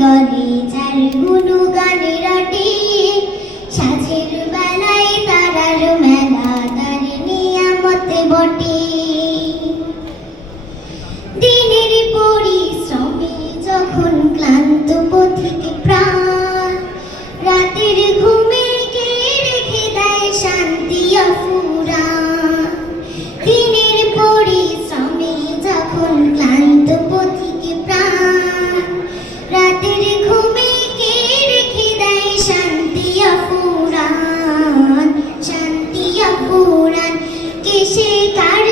গনে যার গুনু গানে রটে। সাজের বেলায় তারার মেলা তার নিয়ামত বটে। দিনের পরিশ্রমে যখন ক্লান্ত পথিক প্রাণ, রাতের ঘুমে কোরআন কিসে তার